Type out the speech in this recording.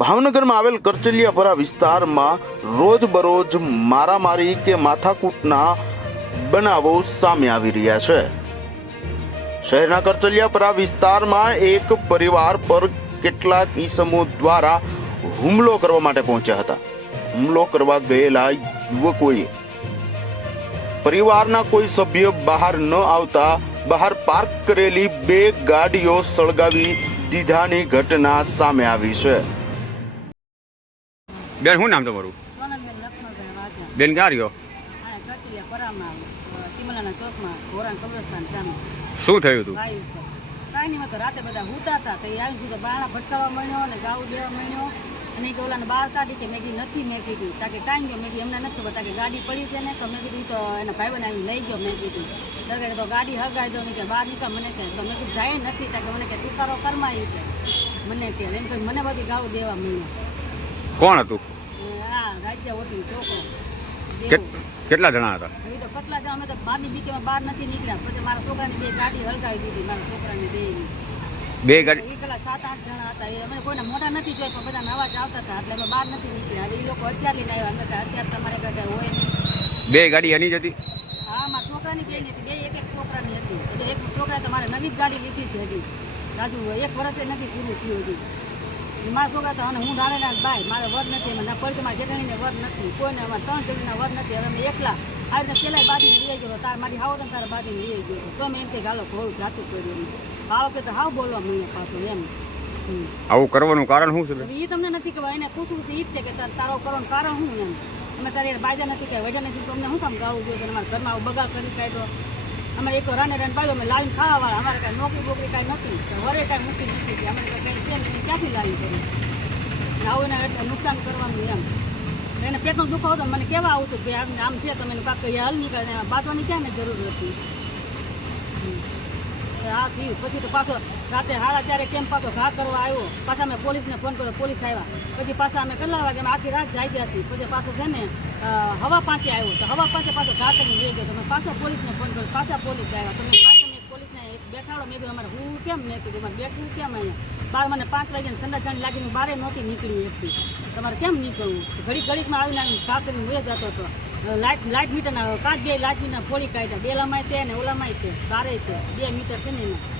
ભાવનગરમાં આવેલ કરચલિયાપરા વિસ્તારમાં રોજબરોજ મારામારી કે માથાકૂટના બનાવો સામે આવી રહ્યા છે. શહેરના કરચલિયાપરા વિસ્તારમાં એક પરિવાર પર કેટલાક ઈસમો દ્વારા હુમલો કરવા માટે પહોંચ્યા હતા. હુમલો કરવા ગયેલા યુવકોએ પરિવારના કોઈ સભ્ય બહાર ન આવતા બહાર પાર્ક કરેલી બે ગાડીઓ સળગાવી દીધાની ઘટના સામે આવી છે. બેન શું નામ તમારું? બેન ક્યાં રહ્યો? શું થયું હતું? કાંઈ નહીં તો રાતે બધા હુતા હતા તો એ આવી સુધી બાણા ભટકાવા મળ્યો ને ગાવું દેવા મળ્યો અને કે ઓલાને બહાર કાઢી કે મેં કીધું નથી મેં કીધું તાકે કાંઈ ગયો મેં કીધું એમને નથી ખબર તાકે ગાડી પડી છે ને તો મેં કીધું તો એના ભાઈબંધ આવીને લઈ ગયો મેં કીધું તો તો ગાડી હગાઈ દો ને કે બહાર નીકળ મને કે તો મેં કીધું જાય નથી તાકે મને કે તુકારો કરમાં ઈ કે. મને કે એમ કહી મને બધી ગાવું દેવા મળ્યું કોણ હતું આ રાજ્ય વટીનો છોકરો કેટ- દેવો કેટલા જણા હતા? કેટલા જણા અમે તો બહારની બીકેમાં બહાર નથી નીકળ્યા. પછી મારા છોકરાની બે ગાડી હલકાવી દીધી મારા છોકરાની બે. બે ગાડી એ સાત આઠ જણા હતા. એ અમે કોઈને મોટા નથી જોયા પણ બધા નવા જ આવતા હતા. એટલે અમે બહાર નથી નીકળ્યા. એ લોકો અત્યાર લઈને આવ્યા. અમે અત્યારે તમારે કાંઈ હોય નહીં. બે ગાડી એની જ હતી? હા મારા છોકરાની બે નથી બે એક એક છોકરાની હતી. એટલે એક છોકરા તો મારે નવી જ ગાડી લીધી છે હજી. રાજુ એક વર્ષે નથી પૂરું થયું હજી ઈ મારા છોકરા તો હું ઢાળેલા ભાઈ મારે વર નથી મને મારા જેઠાણીને વર નથી કોઈને અમારે ત્રણ જણીના વર નથી હવે અમે એકલા. આ રીતે પેલા બાંધીને લઈ ગયો તાર મારી હાવ તારે બાંધીને લઈ ગયો તો મેં એમ કે ગાલો થોડું જાતું કર્યું આ વખતે તો હાવ બોલવા મને પાછું એમ. આવું કરવાનું કારણ શું છે? એ તમને નથી કહેવાય એને પૂછવું છે એ જ છે કે તાર- તારો કરવાનું કારણ શું એમ? અમે તારી બાજા નથી કે વજા નથી તમને શું કામ ગાવું જોઈએ? તમારા ઘરમાં આવું બગાડ કરી કાઢ્યો. અમે એક રાને રાને પાડ્યો, અમે લાવીને ખાવા વાળા અમારે કાંઈ નોકરી બોકરી કાંઈ નથી. વરે કાંઈ મૂકી નથી કે અમારે કાંઈ છે નહીં. ક્યાંથી લાવી કરી? આવું એટલે નુકસાન કરવાનું એમ. એને પેટનો દુખાવો તો મને કેવા આવું હતું કે આમ આમ છે તમે કાંક હલ નીકળે બાંધવાની ક્યાં ને જરૂર હતી આ થયું પછી તો પાછો રાતે હાડા ત્યારે કેમ પાછો ઘા કરવા આવ્યો? પાછા અમે પોલીસને ફોન કર્યો, પોલીસ આવ્યા. પછી પાછા અમે કેટલા વાગે? આખી રાત જાય ગયા છીએ. પછી પાછો છે ને હવા પાંચે આવ્યો. તો હવા પાંચે પાછો ઘા કરીને લઈ ગયો. તો મેં પાછા પોલીસને ફોન કર્યો. પાછા પોલીસ આવ્યા. તો મેં પાછા મેં પોલીસને એક બેઠાડો મેં કીધું, અમારે હું કેમ મેં કીધું મારે બેઠવું કેમ અહીંયા? બાર મને પાંચ વાગ્યાને ઠંડા ચાણી લાગીને બારે નહોતી નીકળી એકથી. તમારે કેમ નીકળવું? ઘડી ઘડીકમાં આવીને ઘા કરીને વયો જતો હતો. લાઇટ લાઇટ મીટરના કાંચ બે લાઇટ મીટર ફોડી કાઢ્યા. બેલામાંય તે ને ઓલામાંય તે. સારે છે બે મીટર છે ને એમાં.